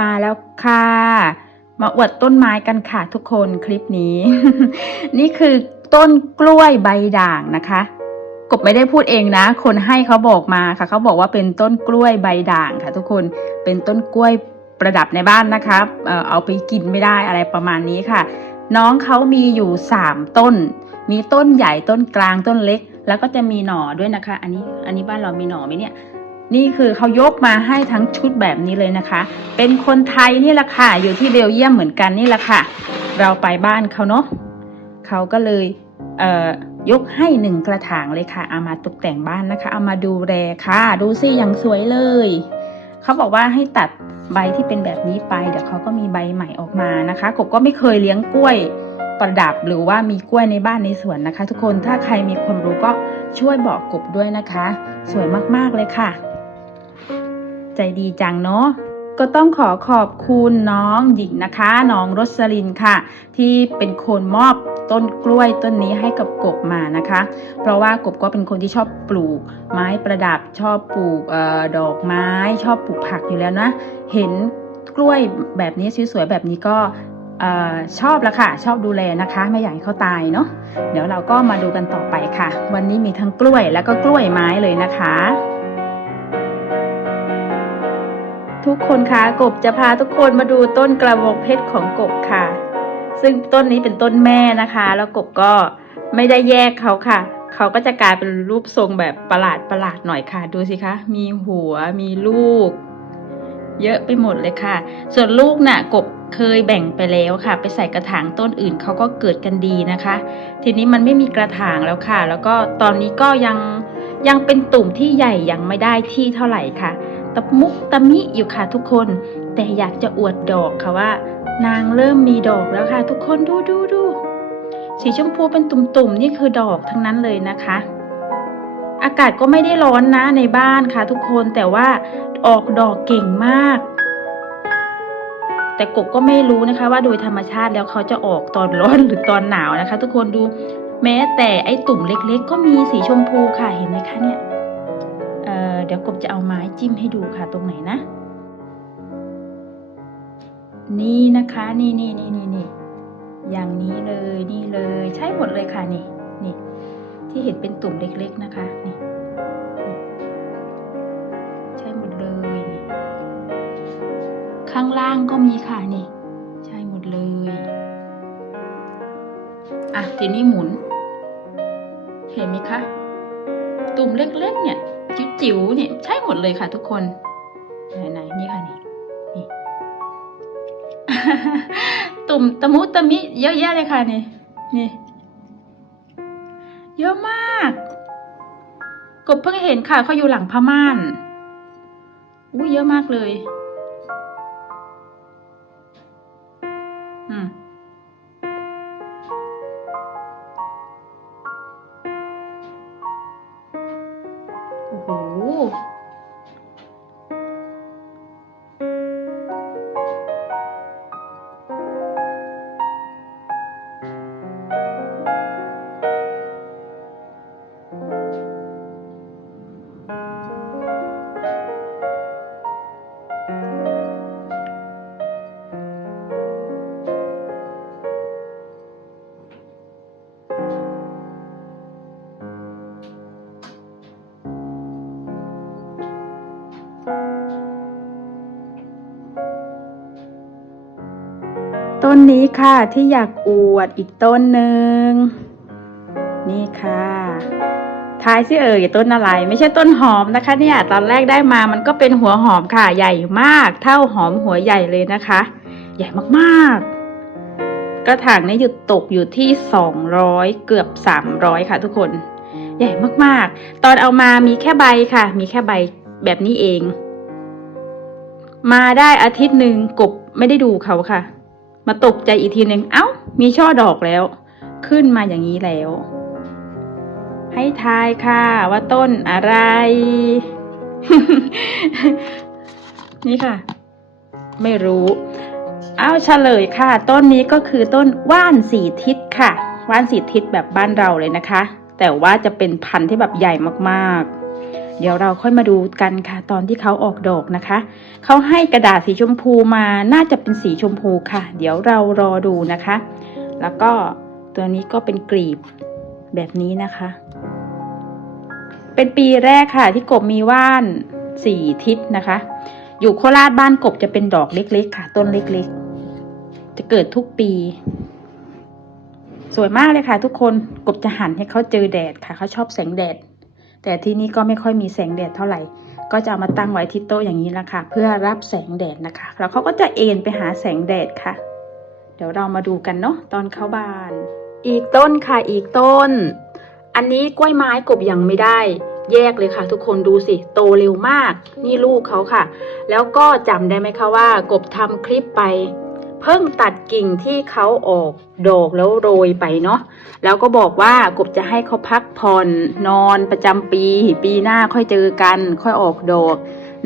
มาแล้วค่ะ มาอวดต้นไม้กันค่ะทุกคนคลิปนี้ นี่คือต้นกล้วยใบด่างนะคะ กบไม่ได้พูดเองนะ คนให้เขาบอกมาค่ะ เขาบอกว่าเป็นต้นกล้วยใบด่างค่ะ ทุกคนเป็นต้นกล้วยประดับในบ้านนะคะเออเอาไปกินไม่ได้อะไรประมาณนี้ค่ะ น้องเขามีอยู่สามต้น มีต้นใหญ่ต้นกลางต้นเล็ก แล้วก็จะมีหน่อด้วยนะคะ อันนี้อันนี้บ้านเรามีหน่อไหมเนี่ย นี่คือเขายกมาให้ทั้งชุดแบบนี้เลยนะคะ เป็นคนไทยนี่แหละค่ะ อยู่ที่เบลเยียมเหมือนกันนี่แหละค่ะ เราไปบ้านเขาเนาะเขาก็เลยเอ่อยกให้หนึ่งกระถางเลยค่ะ เอามาตกแต่งบ้านนะคะ เอามาดูแลค่ะ ดูสิอย่างสวยเลย เขาบอกว่าให้ตัดใบที่เป็นแบบนี้ไป เดี๋ยวเขาก็มีใบใหม่ออกมานะคะ กบก็ไม่เคยเลี้ยงกล้วยประดับหรือว่ามีกล้วยในบ้านในสวนนะคะ ทุกคน ถ้าใครมีความรู้ก็ช่วยบอกกบด้วยนะคะ สวยมากๆเลยค่ะ ใจดีจังเนาะก็ต้องขอขอบคุณน้องหญิงนะคะ น้องรสลินค่ะ ที่เป็นคนมอบต้นกล้วยต้นนี้ให้กับกบมานะคะ เพราะว่ากบก็เป็นคนที่ชอบปลูก ไม้ประดับชอบปลูกออดอกไม้ ชอบปลูกผักอยู่แล้วนะ เห็นกล้วยแบบนี้สวยๆแบบนี้ก็ออชอบละค่ะ ชอบดูแลนะคะ ไม่อยากให้เขาตายเนาะเดี๋ยวเราก็มาดูกันต่อไปค่ะ วันนี้มีทั้งกล้วยแล้วก็กล้วยไม้เลยนะคะ ทุกคนคะกบจะพาทุกคนมาดูต้นกระบอกเพชรของกบค่ะ ซึ่งต้นนี้เป็นต้นแม่นะคะ แล้วกบก็ไม่ได้แยกเขาค่ะ เขาก็จะกลายเป็นรูปทรงแบบประหลาดประหลาดหน่อยค่ะ ดูสิคะ มีหัวมีลูก เยอะไปหมดเลยค่ะ ส่วนลูกน่ะกบเคยแบ่งไปแล้วค่ะ ไปใส่กระถางต้นอื่นเขาก็เกิดกันดีนะคะ ทีนี้มันไม่มีกระถางแล้วค่ะ แล้วก็ตอนนี้ก็ยังยังเป็นตุ่มที่ใหญ่ยังไม่ได้ที่เท่าไหร่ค่ะ ตะมุกตะมิอยู่ค่ะทุกคน แต่อยากจะอวดดอกค่ะว่า นางเริ่มมีดอกแล้วค่ะ ทุกคนดูดูดูสีชมพูเป็นตุ่มๆนี่คือดอกทั้งนั้นเลยนะคะ อากาศก็ไม่ได้ร้อนนะในบ้านค่ะ ทุกคนแต่ว่าออกดอกเก่งมาก แต่กบก็ไม่รู้นะคะ ว่าโดยธรรมชาติแล้วเขาจะออกตอนร้อนหรือตอนหนาวนะคะ ทุกคนดูแม้แต่ไอ้ตุ่มเล็ก ๆ ก็มีสีชมพูค่ะเห็นไหมคะเนี่ย ดี๋ยวกบจะเอาไม้จิ้มให้ดูค่ะตรงไหนนะ นี่นะคะนี่นี่นี่นี่นี่อย่างนี้เลยนี่เลยใช่หมดเลยค่ะนี่นี่ที่เห็นเป็นตุ่มเล็กๆนะคะนี่ใช่หมดเลยข้างล่างก็มีค่ะนี่ ใช่หมดเลยอะทีนี้หมุน เห็นไหมคะตุ่มเล็กๆเนี่ย จิ๋วเนี่ยใช่หมดเลยค่ะทุกคนไหนๆนี่ค่ะนี่นี่ ตุ่มตะมุตะมิ เยอะแยะเลยค่ะนี่นี่ เยอะมาก กบเพิ่งเห็นค่ะเขาอยู่หลังผ้าม่านอู้ยเยอะมากเลย ค่ะที่อยากอวดอีกต้นหนึ่ง นี่ค่ะทายสิเอ่ยต้นอะไร ไม่ใช่ต้นหอมนะคะ เนี่ยตอนแรกได้มามันก็เป็นหัวหอมค่ะ ใหญ่มาก เท่าหอมหัวใหญ่เลยนะคะ ใหญ่มากๆ กระถางนี้หยุดตกอยู่ที่สองร้อยเกือบสามร้อยค่ะ ทุกคน ใหญ่มากๆ ตอนเอามามีแค่ใบค่ะ มีแค่ใบแบบนี้เอง มาได้อาทิตย์หนึ่งกบไม่ได้ดูเขาค่ะ มาตกใจอีกทีหนึ่งเอ้า มีช่อดอกแล้ว ขึ้นมาอย่างนี้แล้ว ให้ทายค่ะ ว่าต้นอะไร นี่ค่ะ ไม่รู้เอาเฉลยค่ะ ต้นนี้ก็คือต้นว่านสีทิศค่ะ ว่านสีทิศแบบบ้านเราเลยนะคะ แต่ว่าจะเป็นพันธุ์ที่แบบใหญ่มากๆ เดี๋ยวเราค่อยมาดูกันค่ะ ตอนที่เขาออกดอกนะคะ เขาให้กระดาษสีชมพูมาน่าจะเป็นสีชมพูค่ะ เดี๋ยวเรารอดูนะคะ แล้วก็ตัวนี้ก็เป็นกลีบแบบนี้นะคะ เป็นปีแรกค่ะ ที่กบมีว่านสี่ทิศนะคะ อยู่โคราชบ้านกบจะเป็นดอกเล็กๆ ค่ะ ต้นเล็กๆ จะเกิดทุกปีสวยมากเลยค่ะทุกคน กบจะหันให้เขาเจอแดดค่ะ เขาชอบแสงแดด แต่ที่นี่ก็ไม่ค่อยมีแสงแดดเท่าไหร่ ก็จะเอามาตั้งไว้ที่โต๊ะอย่างนี้ละค่ะ เพื่อรับแสงแดดนะคะ แล้วเขาก็จะเอนไปหาแสงแดดค่ะ เดี๋ยวเรามาดูกันเนาะตอนเขาบาน อีกต้นค่ะอีกต้น อันนี้กล้วยไม้กบยังไม่ได้ แยกเลยค่ะ ทุกคนดูสิโตเร็วมาก นี่ลูกเขาค่ะ แล้วก็จำได้ไหมคะว่ากบทำคลิปไป เพิ่งตัดกิ่งที่เขาออกดอกแล้วโรยไปเนาะแล้วก็บอกว่ากบจะให้เขาพักผ่อนนอนประจำปี ปีหน้าค่อยเจอกัน ค่อยออกดอก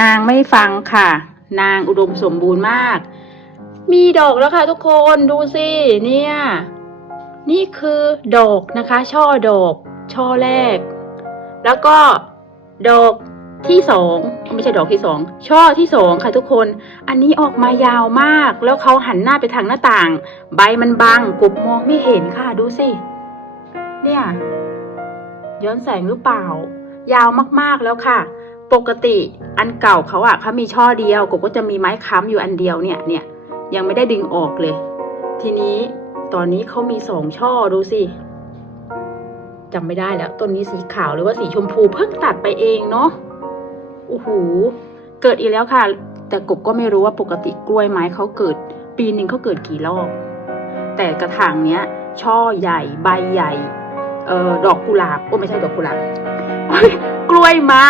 นางไม่ฟังค่ะ นางอุดมสมบูรณ์มาก มีดอกแล้วค่ะทุกคนดูสิเนี่ย นี่คือดอกนะคะ ช่อดอก ช่อแรก แล้วก็ดอก ที่สองไม่ใช่ดอกที่สองช่อที่สองค่ะทุกคน อันนี้ออกมายาวมาก แล้วเขาหันหน้าไปทางหน้าต่าง ใบมันบังกบมองไม่เห็นค่ะดูสิ เนี่ย ย้อนแสงหรือเปล่า ยาวมากๆแล้วค่ะ ปกติอันเก่าเขาอะเขามีช่อเดียวกบก็จะมีไม้ค้ำอยู่อันเดียวเนี่ยเนี่ยยังไม่ได้ดึงออกเลย ทีนี้ตอนนี้เขามีสองช่อดูสิจำไม่ได้แล้วต้นนี้สีขาวหรือว่าสีชมพูเพิ่งตัดไปเองเนาะ โอ้โหเกิดอีกแล้วค่ะ แต่กบก็ไม่รู้ว่าปกติกล้วยไม้เขาเกิด ปีหนึ่งเขาเกิดกี่รอบแต่กระถางเนี้ย ช่อใหญ่ใบใหญ่เอ่อดอกกุหลาบโอ้ไม่ใช่ดอกกุหลาบกล้วยไม้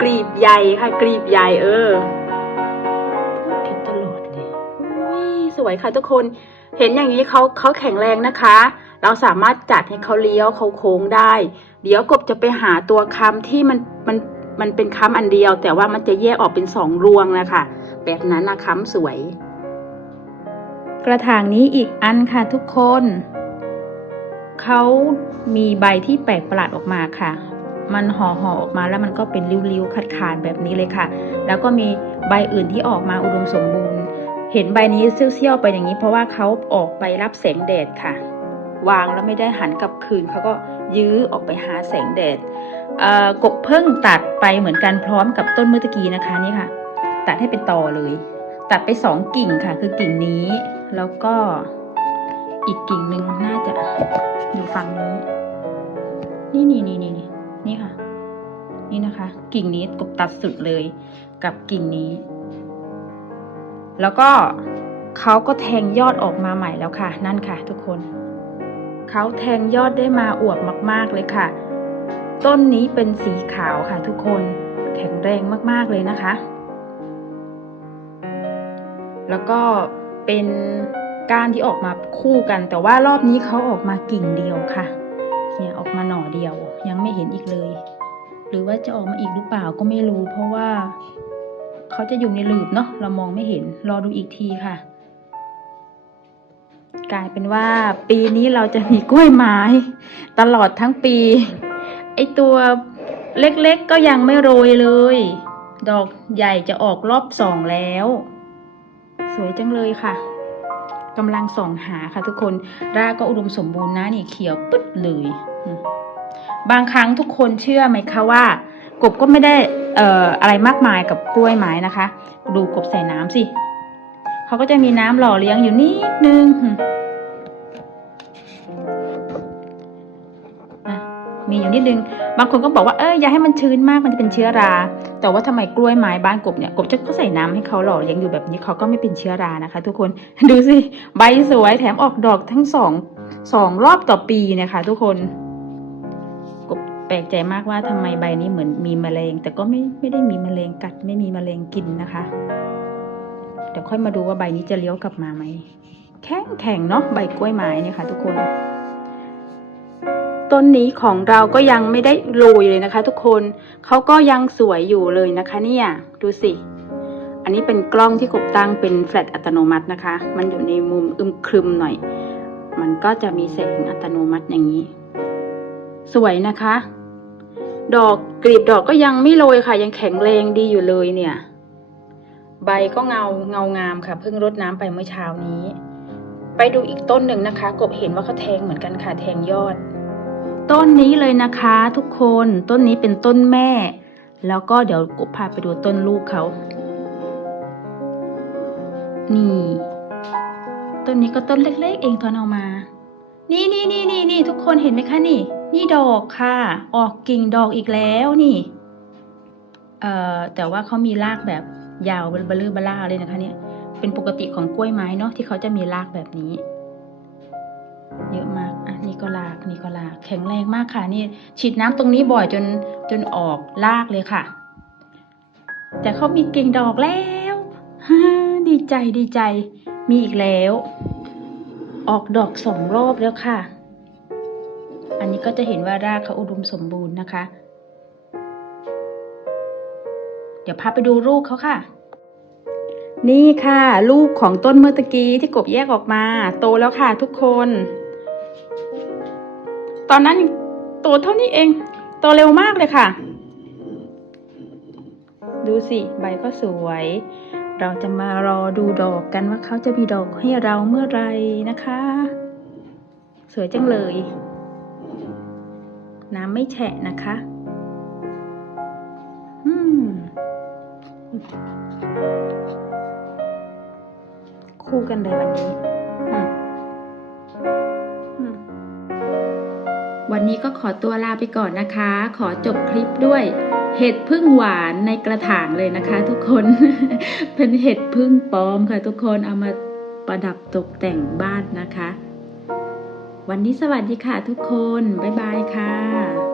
กลีบใหญ่ค่ะกลีบใหญ่เออพูดผิดตลอดเลยอุ้ยสวยค่ะทุกคน เห็นอย่างนี้เขาเขาแข็งแรงนะคะ เราสามารถจัดให้เขาเลี้ยวเขาโค้งได้ เดี๋ยวกบจะไปหาตัวคำที่มันมัน มันเป็นค้ำอันเดียว แต่ว่ามันจะแยกออกเป็นสองรวงนะคะแบบนั้นนะค้ำสวย กระถางนี้อีกอันค่ะทุกคน เขามีใบที่แปลกประหลาดออกมาค่ะ มันห่อห่อออกมาแล้วมันก็เป็นริ้วๆขาดๆแบบนี้เลยค่ะ แล้วก็มีใบอื่นที่ออกมาอุดมสมบูรณ์ เห็นใบนี้เซี่ยวๆไปอย่างนี้ เพราะว่าเขาออกไปรับแสงแดดค่ะ วางแล้วไม่ได้หันกลับคืนเขาก็ยื้อออกไปหาแสงแดด กบเพิ่งตัดไปเหมือนกันพร้อมกับต้นเมื่อตะกี้นะคะนี่ค่ะ ตัดให้เป็นต่อเลย ตัดไปสองกิ่งค่ะ คือกิ่งนี้ แล้วก็อีกกิ่งหนึ่งน่าจะอยู่ฝั่งนี้นี่นี่นี่นี่นี่นี่ค่ะ นี่นะคะ กิ่งนี้กบตัดสุดเลย กับกิ่งนี้ แล้วก็เขาก็แทงยอดออกมาใหม่แล้วค่ะ นั่นค่ะ ทุกคนเขาแทงยอดได้มาอวบมาก ๆเลยค่ะ ต้นนี้เป็นสีขาวค่ะทุกคนแข็งแรงมาก ๆ เลยนะคะ แล้วก็เป็นก้านที่ออกมาคู่กัน แต่ว่ารอบนี้เขาออกมากิ่งเดียวค่ะ เนี่ยออกมาหน่อเดียว ยังไม่เห็นอีกเลย หรือว่าจะออกมาอีกหรือเปล่าก็ไม่รู้ เพราะว่าเขาจะอยู่ในหลืบเนาะเรามองไม่เห็นรอดูอีกทีค่ะ กลายเป็นว่าปีนี้เราจะมีกล้วยไม้ ตลอดทั้งปี ไอตัวเล็กๆก็ยังไม่โรยเลย ดอกใหญ่จะออกรอบสองแล้ว สวยจังเลยค่ะกำลังส่องหาค่ะทุกคน รากก็อุดมสมบูรณ์นะนี่เขียวปึ๊ดเลย บางครั้งทุกคนเชื่อไหมคะว่ากบก็ไม่ได้เอ่ออะไรมากมายกับกล้วยไม้นะคะ ดูกบใส่น้ำสิเขาก็จะมีน้ำหล่อเลี้ยงอยู่นิดนึงอืมอะ มีอยู่นิดนึง บางคนก็บอกว่าเอออย่าให้มันชื้นมากมันจะเป็นเชื้อรา แต่ว่าทำไมกล้วยไม้บ้านกบเนี่ยกบจะก็ใส่น้ำให้เขาหล่อเลี้ยงอยู่แบบนี้เขาก็ไม่เป็นเชื้อรานะคะ ทุกคนดูสิใบสวยแถมออกดอกทั้งสองสองรอบต่อปีนะคะ ทุกคนกบแปลกใจมากว่าทำไมใบนี้เหมือนมีแมลงแต่ก็ไม่ไม่ได้มีแมลงกัด ไม่มีแมลงกินนะคะเดี๋ยวค่อยมาดูว่าใบนี้จะเลี้ยวกลับมาไหมแข็งแข็งเนาะใบกล้วยไม้เนี่ยค่ะ ทุกคน ต้นนี้ของเราก็ยังไม่ได้โรยเลยนะคะ ทุกคนเขาก็ยังสวยอยู่เลยนะคะ เนี่ยดูสิ อันนี้เป็นกล้องที่กบตั้งเป็นแฟลชอัตโนมัตินะคะ มันอยู่ในมุมอึมครึมหน่อย มันก็จะมีแสงอัตโนมัติอย่างนี้ สวยนะคะ ดอกกลีบดอกก็ยังไม่โรยค่ะ ยังแข็งแรงดีอยู่เลยเนี่ย ใบก็เงาเงางามค่ะ เพิ่งรดน้ำไปเมื่อเช้านี้ ไปดูอีกต้นหนึ่งนะคะ กบเห็นว่าเขาแทงเหมือนกันค่ะแทงยอด ต้นนี้เลยนะคะทุกคนต้นนี้เป็นต้นแม่ แล้วก็เดี๋ยวกบพาไปดูต้นลูกเขา นี่ ต้นนี้ก็ต้นเล็กๆ เองตอนเอามา นี่นี่นี่นี่นี่ทุกคนเห็นไหมคะนี่ นี่ดอกค่ะ ออกกิ่งดอกอีกแล้วนี่ เอ่อแต่ว่าเขามีรากแบบยาวเบลือบล่าเลยนะคะ เนี่ย เป็นปกติของกล้วยไม้เนาะที่เขาจะมีรากแบบนี้ เยอะมาก ก็รากนี่ก็ราก แข็งแรงมากค่ะ นี่ฉีดน้ำตรงนี้บ่อยจนจนออกรากเลยค่ะ แต่เขามีกิ่งดอกแล้วดีใจดีใจ มีอีกแล้ว ออกดอกสองรอบแล้วค่ะ อันนี้ก็จะเห็นว่ารากเขาอุดมสมบูรณ์นะคะ เดี๋ยวพาไปดูลูกเขาค่ะนี่ค่ะ ลูกของต้นเมื่อตะกี้ที่กบแยกออกมา โตแล้วค่ะทุกคน ตอนนั้นโตเท่านี้เองโตเร็วมากเลยค่ะ ดูสิใบก็สวย เราจะมารอดูดอกกันว่าเขาจะมีดอกให้เราเมื่อไรนะคะ สวยจังเลย น้ำไม่แฉะนะคะอืมคู่กันเลยวันนี้อืม วันนี้ก็ขอตัวลาไปก่อนนะคะ ขอจบคลิปด้วย เห็ดพึ่งหวานในกระถางเลยนะคะ ทุกคน เป็นเห็ดพึ่งปลอมค่ะ ทุกคนเอามาประดับตกแต่งบ้านนะคะ วันนี้สวัสดีค่ะทุกคน บ๊ายบายค่ะ